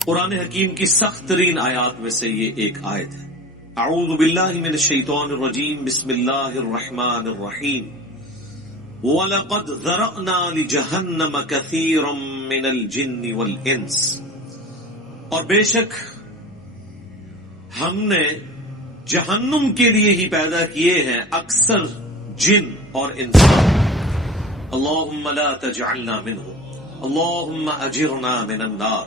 قرآن حکیم کی سخت ترین آیات میں سے یہ ایک آیت ہے۔ اعوذ باللہ من الشیطان الرجیم، بسم اللہ الرحمن الرحیم، وَلَقَدْ ذَرَأْنَا لِجَهَنَّمَ كَثِيرًا مِنَ الْجِنِّ وَالْإِنسِ، اور بے شک ہم نے جہنم کے لیے ہی پیدا کیے ہیں اکثر جن اور انسان۔ اللہم لا تجعلنا منہم، اللہم اجرنا من النار۔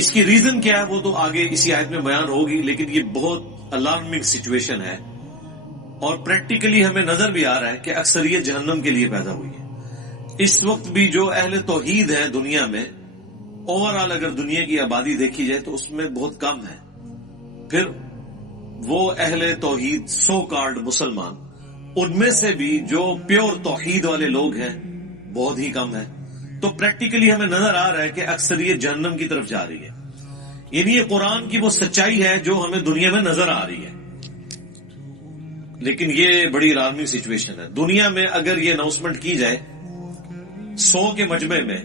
اس کی ریزن کیا ہے وہ تو آگے اسی آیت میں بیان ہوگی، لیکن یہ بہت الارمنگ سچویشن ہے، اور پریکٹیکلی ہمیں نظر بھی آ رہا ہے کہ اکثریت جہنم کے لیے پیدا ہوئی ہے۔ اس وقت بھی جو اہل توحید ہیں دنیا میں، اوورآل اگر دنیا کی آبادی دیکھی جائے تو اس میں بہت کم ہے، پھر وہ اہل توحید سو کالڈ مسلمان، ان میں سے بھی جو پیور توحید والے لوگ ہیں بہت ہی کم ہے۔ تو پریکٹیکلی ہمیں نظر آ رہا ہے کہ اکثریت جہنم کی طرف جا رہی ہے، یعنی یہ قرآن کی وہ سچائی ہے جو ہمیں دنیا میں نظر آ رہی ہے۔ لیکن یہ بڑی الارمنگ سچویشن ہے۔ دنیا میں اگر یہ اناؤنسمنٹ کی جائے 100 کے مجمع میں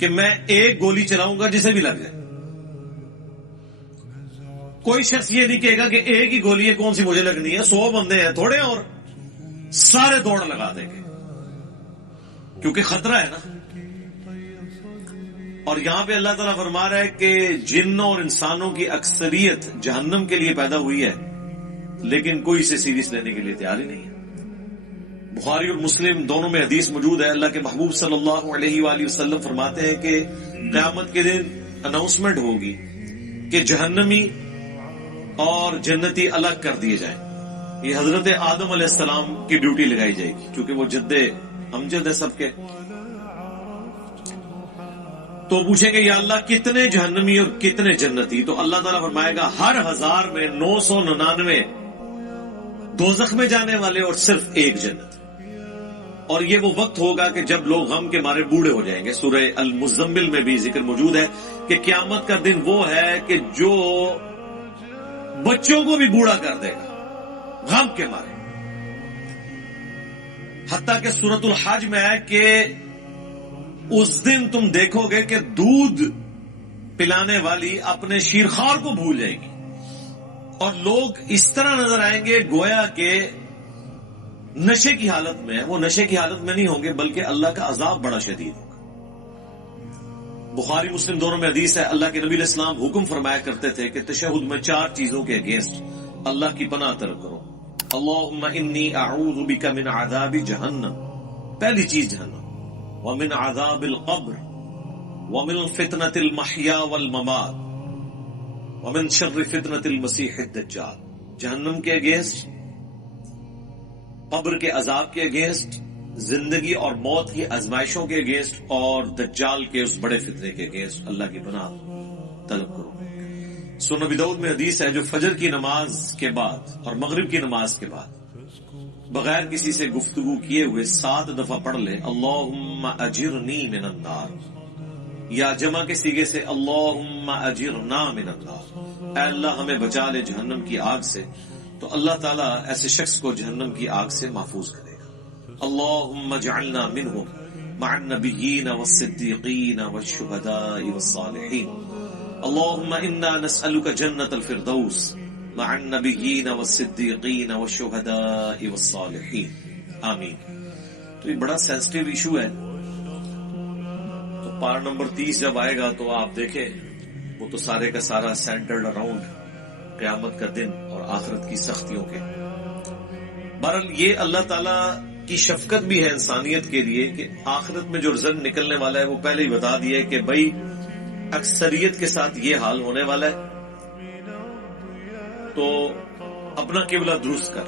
کہ میں ایک گولی چلاؤں گا جسے بھی لگ جائے، کوئی شخص یہ نہیں کہے گا کہ ایک ہی گولی ہے کون سی مجھے لگنی ہے، 100 بندے ہیں تھوڑے اور سارے دوڑ لگا دیں گے، کیونکہ خطرہ ہے نا۔ اور یہاں پہ اللہ تعالیٰ فرما رہا ہے کہ جنوں اور انسانوں کی اکثریت جہنم کے لیے پیدا ہوئی ہے، لیکن کوئی اسے سیریس لینے کے لیے تیار ہی نہیں ہے۔ بخاری اور مسلم دونوں میں حدیث موجود ہے، اللہ کے محبوب صلی اللہ علیہ وآلہ وسلم فرماتے ہیں کہ قیامت کے دن اناؤنسمنٹ ہوگی کہ جہنمی اور جنتی الگ کر دیے جائیں۔ یہ حضرت آدم علیہ السلام کی ڈیوٹی لگائی جائے گی، کیونکہ وہ جد امجد ہے سب کے۔ تو پوچھیں گے یا اللہ کتنے جہنمی اور کتنے جنتی؟ تو اللہ تعالیٰ فرمائے گا ہر 1000 میں 999 دوزخ میں جانے والے اور صرف ایک جنت۔ اور یہ وہ وقت ہوگا کہ جب لوگ غم کے مارے بوڑھے ہو جائیں گے۔ سورہ المزمل میں بھی ذکر موجود ہے کہ قیامت کا دن وہ ہے کہ جو بچوں کو بھی بوڑھا کر دے گا غم کے مارے، حتیٰ کہ سورۃ الحج میں ہے کہ اس دن تم دیکھو گے کہ دودھ پلانے والی اپنے شیرخوار کو بھول جائے گی، اور لوگ اس طرح نظر آئیں گے گویا کہ نشے کی حالت میں ہے۔ وہ نشے کی حالت میں نہیں ہوں گے بلکہ اللہ کا عذاب بڑا شدید ہوگا۔ بخاری مسلم دونوں میں حدیث ہے، اللہ کے نبی علیہ السلام حکم فرمایا کرتے تھے کہ تشہد میں 4 چیزوں کے اگینسٹ اللہ کی پناہ طلب کرو۔ اللہم انی اعوذ بک من عذاب جہنم، پہلی چیز جہنم، ومن عذاب القبر، ومن فتنة المحیا والممات، ومن شر فتنة المسیح الدجال۔ جہنم کے اگینسٹ، قبر کے عذاب کے اگینسٹ، زندگی اور موت کی آزمائشوں کے اگینسٹ، اور دجال کے اس بڑے فتنے کے اگینسٹ اللہ کی پناہ طلب کرو۔ سنن ابی داؤد میں حدیث ہے جو فجر کی نماز کے بعد اور مغرب کی نماز کے بعد بغیر کسی سے گفتگو کیے ہوئے 7 دفعہ پڑھ لے اللہم اجرنی من النار، یا جمع کے صیغے سے اللہم اجرنا من النار، اے اللہ ہمیں بچا لے جہنم کی آگ سے، تو اللہ تعالیٰ ایسے شخص کو جہنم کی آگ سے محفوظ کرے گا۔ اللہم اجعلنا منہم مع النبیین والصدیقین والشہداء والصالحین، اللہم انا نسألک جنت الفردوس مع النبیین والصدیقین والشہداء والصالحین، آمین۔ تو یہ بڑا سینسٹیو ایشو ہے۔ تو پارا نمبر 30 جب آئے گا تو آپ دیکھیں وہ تو سارے کا سارا سینٹرڈ اراؤنڈ قیامت کا دن اور آخرت کی سختیوں کے۔ بہرحال یہ اللہ تعالیٰ کی شفقت بھی ہے انسانیت کے لیے کہ آخرت میں جو رزلٹ نکلنے والا ہے وہ پہلے ہی بتا دیا ہے کہ بھائی اکثریت کے ساتھ یہ حال ہونے والا ہے، تو اپنا قبلہ درست کر۔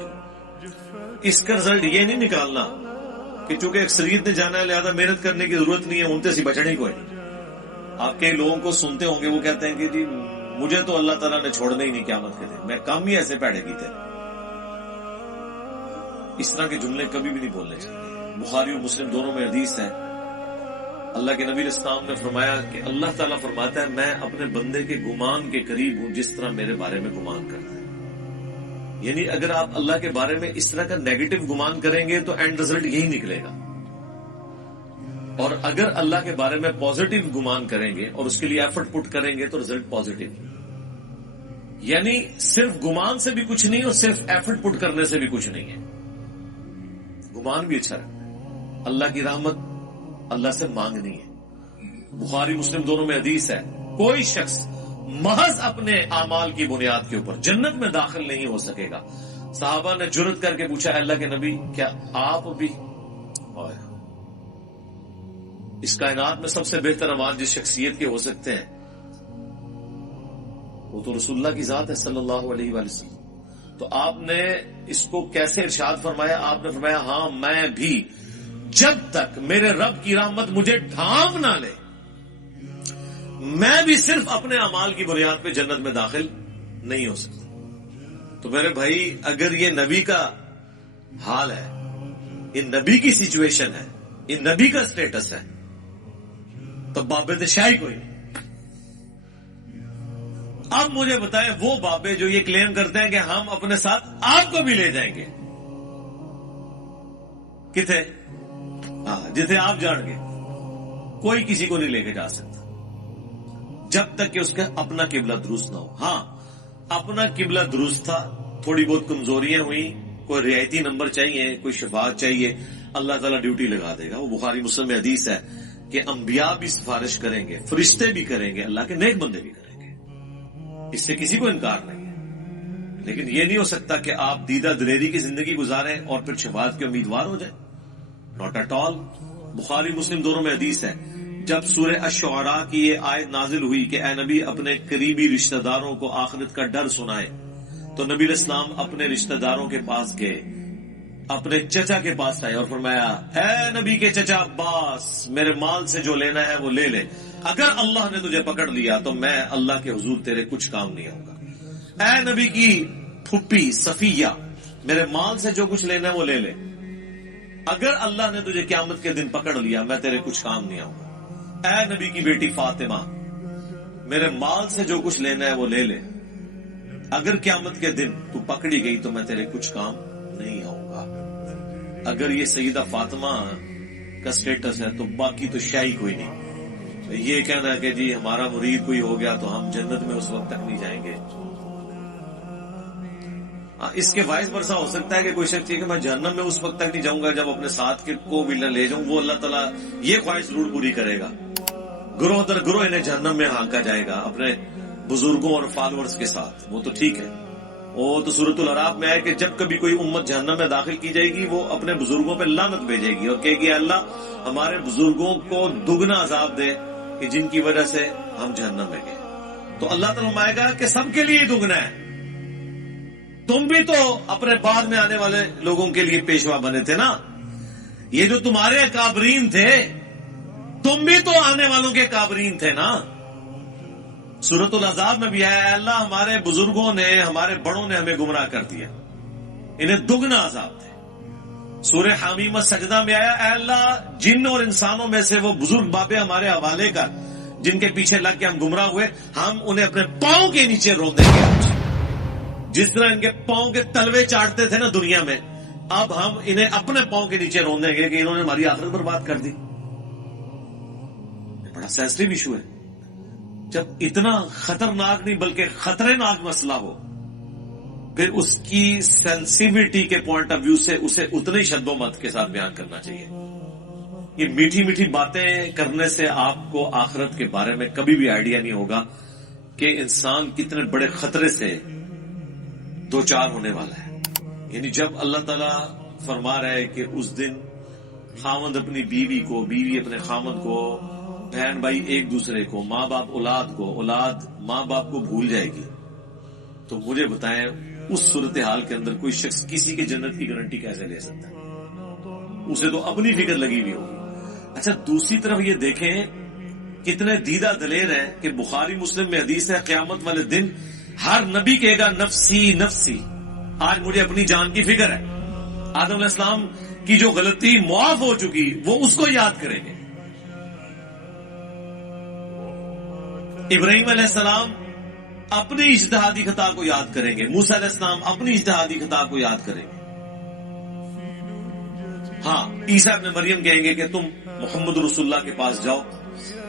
اس کا رزلٹ یہ نہیں نکالنا کہ چونکہ اکثریت نے جانا ہے لہذا محنت کرنے کی ضرورت نہیں ہے، انتے سے بچنے کو ہے۔ آپ کئی لوگوں کو سنتے ہوں گے وہ کہتے ہیں کہ جی مجھے تو اللہ تعالیٰ نے چھوڑنا ہی نہیں قیامت کے دن، میں کام ہی ایسے پیڑے کی تھے۔ اس طرح کے جملے کبھی بھی نہیں بولنے چاہیے۔ بخاری اور مسلم دونوں میں حدیث ہے، اللہ کے نبی علیہ السلام نے فرمایا کہ اللہ تعالیٰ فرماتا ہے میں اپنے بندے کے گمان کے قریب ہوں جس طرح میرے بارے میں گمان کرتا ہے۔ یعنی اگر آپ اللہ کے بارے میں اس طرح کا نیگیٹو گمان کریں گے تو اینڈ رزلٹ یہی نکلے گا۔ اور اگر اللہ کے بارے میں پازیٹو گمان کریں گے اور اس کے لیے ایفرٹ پٹ کریں گے تو رزلٹ پازیٹو. یعنی صرف گمان سے بھی کچھ نہیں اور صرف ایفرٹ پٹ کرنے سے بھی کچھ نہیں ہے. گمان بھی اچھا ہے. اللہ کی رحمت اللہ سے مانگنی ہے. بخاری مسلم دونوں میں حدیث ہے, کوئی شخص محض اپنے اعمال کی بنیاد کے اوپر جنت میں داخل نہیں ہو سکے گا. صحابہ نے جرت کر کے پوچھا, اللہ کے نبی کیا آپ بھی؟ اس کائنات میں سب سے بہتر اعمال جس شخصیت کے ہو سکتے ہیں وہ تو رسول اللہ کی ذات ہے صلی اللہ علیہ وآلہ وسلم. تو آپ نے اس کو کیسے ارشاد فرمایا؟ آپ نے فرمایا ہاں میں بھی جب تک میرے رب کی رحمت مجھے ڈھانپ نہ لے میں بھی صرف اپنے اعمال کی بنیاد پہ جنت میں داخل نہیں ہو سکتا. تو میرے بھائی اگر یہ نبی کا حال ہے, یہ نبی کی سچویشن ہے, یہ نبی کا سٹیٹس ہے, تو بابے شاہی کوئی نہیں. اب مجھے بتائیں وہ بابے جو یہ کلیم کرتے ہیں کہ ہم اپنے ساتھ آپ کو بھی لے جائیں گے, کتنے؟ جتنے آپ جان گے کوئی کسی کو نہیں لے کے جا سکتا جب تک کہ اس کا اپنا قبلہ درست نہ ہو. ہاں اپنا قبلہ درست تھا, تھوڑی بہت کمزوریاں ہوئی, کوئی رعایتی نمبر چاہیے, کوئی شفاعت چاہیے, اللہ تعالیٰ ڈیوٹی لگا دے گا. وہ بخاری مسلم میں حدیث ہے کہ انبیاء بھی سفارش کریں گے, فرشتے بھی کریں گے, اللہ کے نیک بندے بھی کریں گے. اس سے کسی کو انکار نہیں ہے. لیکن یہ نہیں ہو سکتا کہ آپ دیدہ دلیری کی زندگی گزاریں اور پھر شفاعت کے امیدوار ہو جائیں. Not at all. بخاری مسلم دونوں میں حدیث ہے, جب سورہ الشعراء کی یہ آیت نازل ہوئی کہ اے نبی اپنے قریبی رشتہ داروں کو آخرت کا ڈر سنائے, تو نبی علیہ السلام اپنے رشتہ داروں کے پاس گئے, اپنے چچا کے پاس آئے اور فرمایا اے نبی کے چچا عباس, میرے مال سے جو لینا ہے وہ لے لے, اگر اللہ نے تجھے پکڑ لیا تو میں اللہ کے حضور تیرے کچھ کام نہیں آؤں گا. اے نبی کی پھپھی صفیہ, میرے مال سے جو کچھ لینا ہے وہ لے لے, اگر اللہ نے تجھے قیامت کے دن پکڑ لیا میں تیرے کچھ کام نہیں آؤں گا. اے نبی کی بیٹی فاطمہ, میرے مال سے جو کچھ لینا ہے وہ لے لے, اگر قیامت کے دن تو پکڑی گئی تو میں تیرے کچھ کام نہیں آؤں گا. اگر یہ سیدہ فاطمہ کا سٹیٹس ہے تو باقی تو شاہی کوئی نہیں. یہ کہنا کہ جی ہمارا مرید کوئی ہو گیا تو ہم جنت میں اس وقت تک نہیں جائیں گے. اس کے باعث برسا ہو سکتا ہے کہ کوئی شخص کہ میں جہنم میں اس وقت تک نہیں جاؤں گا جب اپنے ساتھ کو بھی نہ لے جاؤں. وہ اللہ تعالیٰ یہ خواہش ضرور پوری کرے گا, گروہ در گروہ انہیں جہنم میں ہانکا جائے گا اپنے بزرگوں اور فالورز کے ساتھ. وہ تو ٹھیک ہے, وہ تو سورۃ الاعراف میں ہے کہ جب کبھی کوئی امت جہنم میں داخل کی جائے گی وہ اپنے بزرگوں پہ لعنت بھیجے گی اور کہے گی اللہ ہمارے بزرگوں کو دگنا عذاب دے کہ جن کی وجہ سے ہم جہنم میں گئے. تو اللہ تعالیٰ فرمائے گا کہ سب کے لیے دگنا ہے. تم بھی تو اپنے بعد میں آنے والے لوگوں کے لیے پیشوا بنے تھے نا, یہ جو تمہارے اکابرین تھے تم بھی تو آنے والوں کے اکابرین تھے نا. سورۃ الاحزاب میں بھی آیا اللہ ہمارے بزرگوں نے ہمارے بڑوں نے ہمیں گمراہ کر دیا, انہیں دگنا عذاب تھے. سورہ حامیم سجدہ میں آیا اے اللہ جن اور انسانوں میں سے وہ بزرگ بابے ہمارے حوالے کر جن کے پیچھے لگ کے ہم گمراہ ہوئے, ہم انہیں اپنے پاؤں کے نیچے رو دیں گے. جس طرح ان کے پاؤں کے تلوے چاٹتے تھے نا دنیا میں, اب ہم انہیں اپنے پاؤں کے نیچے رون دیں گے کہ انہوں نے ہماری آخرت برباد کر دی. بڑا سینسٹیو ایشو ہے. جب اتنا خطرناک نہیں بلکہ خطرے ناک مسئلہ ہو پھر اس کی سینسیوٹی کے پوائنٹ آف ویو سے اسے اتنے شد و مت کے ساتھ بیان کرنا چاہیے. یہ میٹھی میٹھی باتیں کرنے سے آپ کو آخرت کے بارے میں کبھی بھی آئیڈیا نہیں ہوگا کہ انسان کتنے بڑے خطرے سے دو چار ہونے والا ہے. یعنی جب اللہ تعالیٰ فرما رہا ہے کہ اس دن خاوند اپنی بیوی کو, بیوی اپنے خاوند کو, بہن بھائی ایک دوسرے کو, ماں باپ اولاد کو, اولاد ماں باپ کو بھول جائے گی, تو مجھے بتائیں اس صورتحال کے اندر کوئی شخص کسی کے جنت کی گارنٹی کیسے لے سکتا ہے؟ اسے تو اپنی فکر لگی ہوئی ہوگی. اچھا دوسری طرف یہ دیکھیں کتنے دیدہ دلیر ہیں کہ بخاری مسلم میں حدیث ہے قیامت والے دن ہر نبی کہے گا نفسی نفسی, آج مجھے اپنی جان کی فکر ہے. آدم علیہ السلام کی جو غلطی معاف ہو چکی وہ اس کو یاد کریں گے. ابراہیم علیہ السلام اپنی اجتہادی خطا کو یاد کریں گے, موسیٰ علیہ السلام اپنی اجتہادی خطا کو یاد کریں گے. ہاں عیسیٰ ابن مریم کہیں گے کہ تم محمد رسول اللہ کے پاس جاؤ.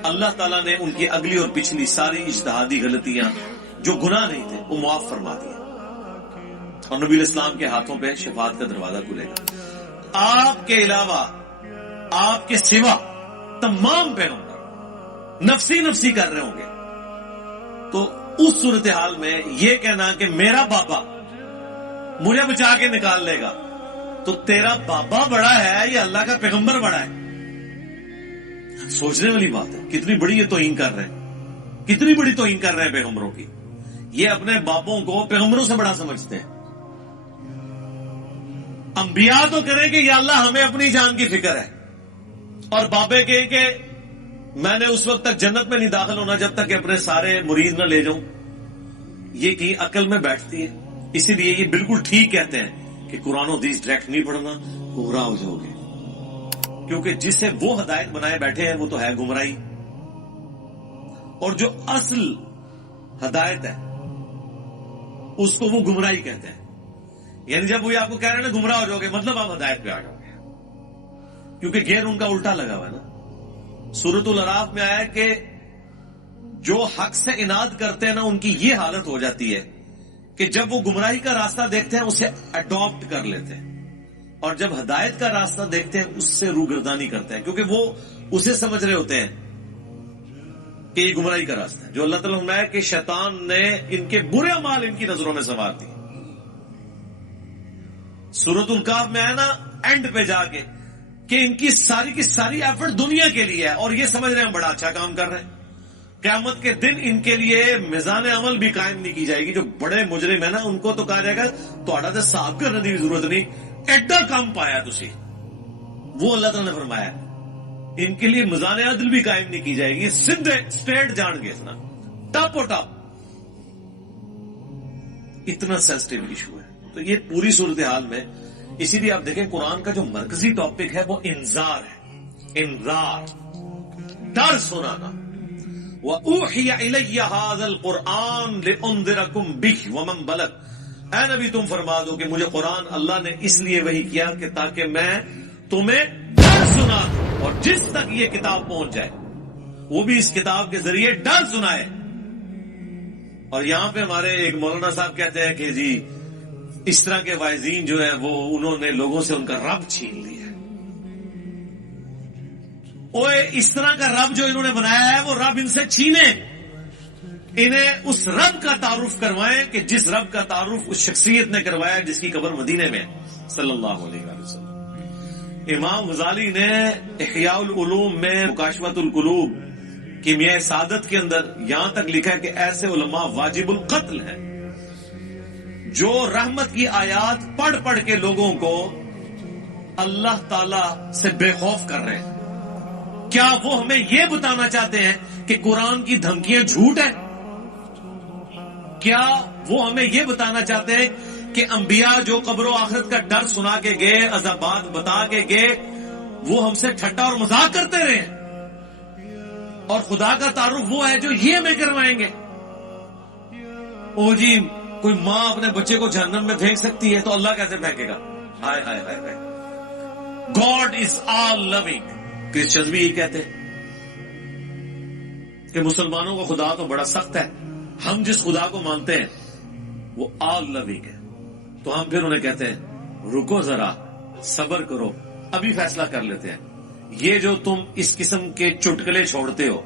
اللہ تعالیٰ نے ان کی اگلی اور پچھلی ساری اجتہادی غلطیاں جو گناہ نہیں تھے وہ معاف فرما دیا، اور نبی الاسلام کے ہاتھوں پہ شفاعت کا دروازہ کھلے گا. آپ کے علاوہ، آپ کے سوا تمام پیغمبر نفسی نفسی کر رہے ہوں گے. تو اس صورتحال میں یہ کہنا کہ میرا بابا مجھے بچا کے نکال لے گا، تو تیرا بابا بڑا ہے یا اللہ کا پیغمبر بڑا ہے؟ سوچنے والی بات ہے. کتنی بڑی یہ توہین کر رہے ہیں، کتنی بڑی توہین کر رہے ہیں پیغمبروں کی. یہ اپنے باپوں کو پیغمبروں سے بڑا سمجھتے ہیں. انبیاء تو کریں کہ یا اللہ ہمیں اپنی جان کی فکر ہے، اور بابے کہیں کہ میں نے اس وقت تک جنت میں نہیں داخل ہونا جب تک کہ اپنے سارے مرید نہ لے جاؤں. یہ کہ عقل میں بیٹھتی ہے. اسی لیے یہ بالکل ٹھیک کہتے ہیں کہ قرآن و حدیث ڈائریکٹ نہیں پڑھنا، گمراہ ہو جاؤ گے. کیونکہ جسے وہ ہدایت بنائے بیٹھے ہیں وہ تو ہے گمراہی، اور جو اصل ہدایت ہے اس کو وہ گمراہی کہتے ہیں. یعنی جب وہ آپ کو کہہ رہے ہیں نا گمراہ ہو جاؤ گے، مطلب آپ ہدایت پہ آ جاؤ گے، کیونکہ گیر ان کا الٹا لگا ہوا ہے نا. سورۃ الاعراف میں آیا ہے کہ جو حق سے اناد کرتے ہیں نا ان کی یہ حالت ہو جاتی ہے کہ جب وہ گمراہی کا راستہ دیکھتے ہیں اسے اڈاپٹ کر لیتے ہیں، اور جب ہدایت کا راستہ دیکھتے ہیں اس سے روگردانی کرتے ہیں، کیونکہ وہ اسے سمجھ رہے ہوتے ہیں کہ یہ گمراہی کا راستہ ہے. جو اللہ تعالیٰ نے کہ شیطان نے ان کے برے اعمال ان کی نظروں میں سنوار دی. سورۃ الکہف میں ہے نا اینڈ پہ جا کے کہ ان کی ساری ایفرٹ دنیا کے لیے ہے، اور یہ سمجھ رہے ہیں بڑا اچھا کام کر رہے ہیں. قیامت کے دن ان کے لیے میزان عمل بھی قائم نہیں کی جائے گی. جو بڑے مجرم ہے نا ان کو تو کہا جائے گا تہاڈا تے صاحب کرنے کی ضرورت نہیں، ایڈا کام پایا تسی. وہ اللہ تعالیٰ نے فرمایا ان کے لیے میزان عدل بھی قائم نہیں کی جائے گی. سیدھے اسٹریٹ جان گے اتنا ٹاپ و ٹاپ. اتنا سینسٹیو ایشو ہے. تو یہ پوری صورتحال میں اسی لیے آپ دیکھیں قرآن کا جو مرکزی ٹاپک ہے وہ انذار ہے. انذار، ڈر سنانا. وَأُوحِيَ إِلَيَّ هَذَا الْقُرْآنُ لِأُنذِرَكُمْ بِهِ وَمَنْ بَلَغَ. اے نبی تم فرما دو کہ مجھے قرآن اللہ نے اس لیے وحی کیا کہ تاکہ میں تمہیں ڈر سنا دوں، اور جس تک یہ کتاب پہنچ جائے وہ بھی اس کتاب کے ذریعے ڈر سنائے. اور یہاں پہ ہمارے ایک مولانا صاحب کہتے ہیں کہ جی اس طرح کے واعظین جو ہیں وہ انہوں نے لوگوں سے ان کا رب چھین لیا. اوے اس طرح کا رب جو انہوں نے بنایا ہے وہ رب ان سے چھینے. انہیں اس رب کا تعارف کروائیں کہ جس رب کا تعارف اس شخصیت نے کروایا جس کی قبر مدینے میں صلی اللہ علیہ وسلم. امام غزالی نے احیاء العلوم میں مکاشفۃ القلوب کیمیاء سعادت کے اندر یہاں تک لکھا ہے کہ ایسے علماء واجب القتل ہیں جو رحمت کی آیات پڑھ پڑھ کے لوگوں کو اللہ تعالی سے بے خوف کر رہے ہیں. کیا وہ ہمیں یہ بتانا چاہتے ہیں کہ قرآن کی دھمکیاں جھوٹ ہیں؟ کیا وہ ہمیں یہ بتانا چاہتے ہیں کہ انبیاء جو قبر و آخرت کا ڈر سنا کے گئے، عذابات بتا کے گئے، وہ ہم سے ٹھٹا اور مذاق کرتے رہے ہیں، اور خدا کا تعارف وہ ہے جو یہ ہمیں کروائیں گے؟ او جی کوئی ماں اپنے بچے کو جہنم میں پھینک سکتی ہے تو اللہ کیسے پھینکے گا؟ ہائے ہائے ہائے ہائے. God is all living. Christians بھی یہ کہتے ہیں کہ مسلمانوں کا خدا تو بڑا سخت ہے، ہم جس خدا کو مانتے ہیں وہ آل لونگ ہے. تو ہم پھر انہیں کہتے ہیں رکو ذرا، صبر کرو، ابھی فیصلہ کر لیتے ہیں. یہ جو تم اس قسم کے چٹکلے چھوڑتے ہو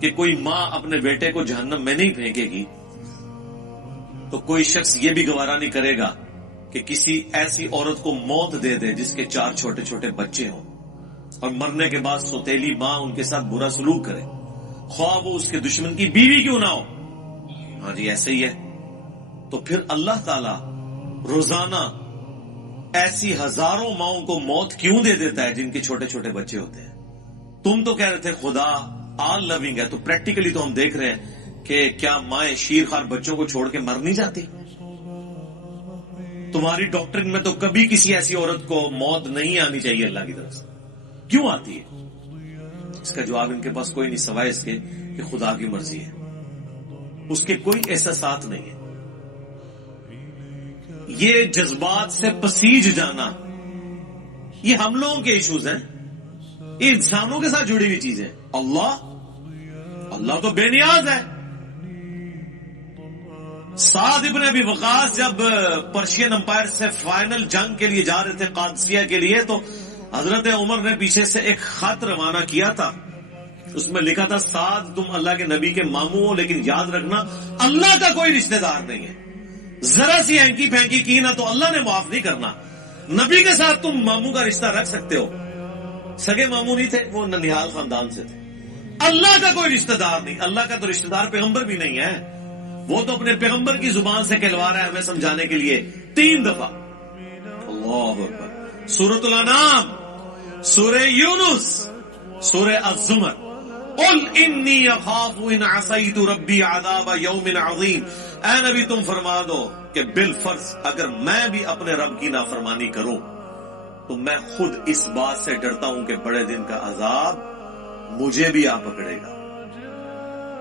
کہ کوئی ماں اپنے بیٹے کو جہنم میں نہیں پھینکے گی، تو کوئی شخص یہ بھی گوارا نہیں کرے گا کہ کسی ایسی عورت کو موت دے دے جس کے 4 چھوٹے چھوٹے بچے ہوں، اور مرنے کے بعد سوتیلی ماں ان کے ساتھ برا سلوک کرے، خواہ وہ اس کے دشمن کی بیوی کیوں نہ ہو. ہاں جی ایسے ہی ہے. تو پھر اللہ تعالی روزانہ ایسی ہزاروں ماؤں کو موت کیوں دے دیتا ہے جن کے چھوٹے چھوٹے بچے ہوتے ہیں؟ تم تو کہہ رہے تھے خدا آل لونگ ہے، تو پریکٹیکلی تو ہم دیکھ رہے ہیں کہ کیا مائیں شیر خوار بچوں کو چھوڑ کے مر نہیں جاتی؟ تمہاری ڈاکٹرن میں تو کبھی کسی ایسی عورت کو موت نہیں آنی چاہیے اللہ کی طرف سے. کیوں آتی ہے؟ اس کا جواب ان کے پاس کوئی نہیں سوائے اس کے کہ خدا کی مرضی ہے. اس کے کوئی احساسات نہیں ہے. یہ جذبات سے پسیج جانا یہ ہم لوگوں کے ایشوز ہیں. یہ انسانوں کے ساتھ جڑی ہوئی چیزیں. اللہ تو بے نیاز ہے. سعد ابن ابی وقاص جب پرشین امپائر سے فائنل جنگ کے لیے جا رہے تھے قادسیہ کے لیے، تو حضرت عمر نے پیچھے سے ایک خط روانہ کیا تھا. اس میں لکھا تھا سعد تم اللہ کے نبی کے ماموں ہو، لیکن یاد رکھنا اللہ کا کوئی رشتہ دار نہیں ہے. ذرا سی ہینکی پھینکی کی نا تو اللہ نے معاف نہیں کرنا. نبی کے ساتھ تم ماموں کا رشتہ رکھ سکتے ہو. سگے ماموں نہیں تھے، وہ ننیال خاندان سے تھے. اللہ کا کوئی رشتہ دار نہیں. اللہ کا تو رشتہ دار پیغمبر بھی نہیں ہے. وہ تو اپنے پیغمبر کی زبان سے کہلوا رہا ہے ہمیں سمجھانے کے لیے 3 دفعہ. اللہ اکبر. سورۃ الانعام، سورہ یونس، سورہ الزمر. قل انی اخاف ان عصیت ربی عذاب یوم عظیم. اے نبی تم فرما دو کہ بالفرض اگر میں بھی اپنے رب کی نافرمانی کروں تو میں خود اس بات سے ڈرتا ہوں کہ بڑے دن کا عذاب مجھے بھی آ پکڑے گا.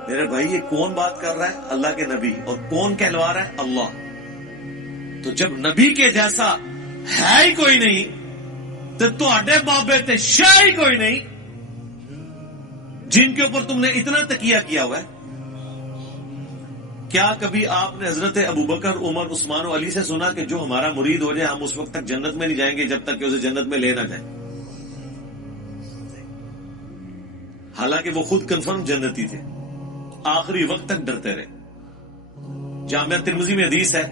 میرے بھائی یہ کون بات کر رہا ہے؟ اللہ کے نبی. اور کون کہلوا رہا ہے؟ اللہ. تو جب نبی کے جیسا ہے ہی کوئی نہیں تو تہاڈے بابے تے شاہ ہی کوئی نہیں جن کے اوپر تم نے اتنا تکیہ کیا ہوا ہے. کیا کبھی آپ نے حضرت ابو بکر، عمر، عثمان و علی سے سنا کہ جو ہمارا مرید ہو جائے ہم اس وقت تک جنت میں نہیں جائیں گے جب تک کہ اسے جنت میں لے نہ جائیں؟ حالانکہ وہ خود کنفرم جنتی تھے، آخری وقت تک ڈرتے رہے. جامعہ ترمذی میں حدیث ہے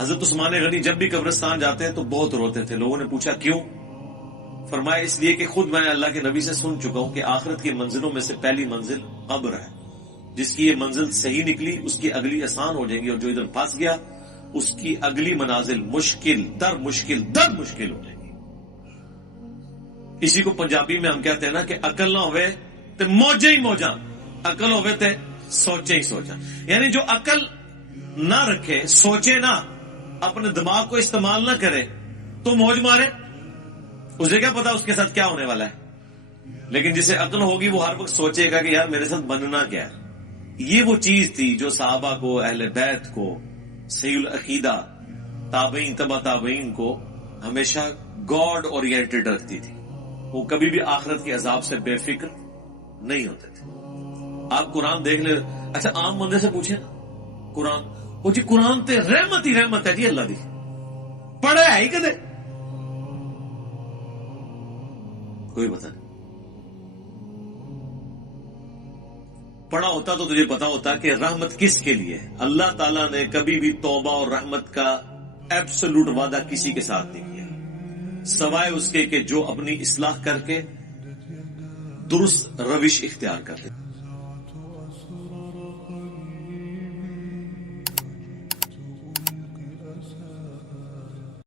حضرت عثمان غنی جب بھی قبرستان جاتے ہیں تو بہت روتے تھے. لوگوں نے پوچھا کیوں؟ فرمایا اس لیے کہ خود میں اللہ کے نبی سے سن چکا ہوں کہ آخرت کی منزلوں میں سے پہلی منزل قبر ہے. جس کی یہ منزل صحیح نکلی اس کی اگلی آسان ہو جائے گی، اور جو ادھر پھنس گیا اس کی اگلی منازل مشکل در مشکل ہو جائے گی. اسی کو پنجابی میں ہم کہتے ہیں نا کہ عقل نہ ہوئے تو موجے ہی موجاں، عقل ہوئے تو سوچے ہی سوچاں. یعنی جو عقل نہ رکھے، سوچے نہ، اپنے دماغ کو استعمال نہ کرے تو موج مارے. اسے کیا پتا اس کے ساتھ کیا ہونے والا ہے. لیکن جسے عقل ہوگی وہ ہر وقت سوچے گا کہ یار میرے ساتھ بننا کیا ہے. یہ وہ چیز تھی جو صحابہ کو، اہل بیت کو، صحیح العقیدہ، تابعین، تبع تابعین کو ہمیشہ گاڈ اورینٹڈ رکھتی تھی. وہ کبھی بھی آخرت کے عذاب سے بے فکر نہیں ہوتے تھے. آپ قرآن دیکھ لیں. اچھا عام بندے سے پوچھیں قرآن، وہ جی قرآن تے رحمت ہی رحمت ہے جی اللہ دی، پڑھا ہے ہی کدے؟ کوئی پتہ نہیں. پڑھا ہوتا تو تجھے پتا ہوتا کہ رحمت کس کے لیے ہے. اللہ تعالیٰ نے کبھی بھی توبہ اور رحمت کا ایبسولوٹ وعدہ کسی کے ساتھ نہیں کیا سوائے اس کے کہ جو اپنی اصلاح کر کے درست روش اختیار کرتے.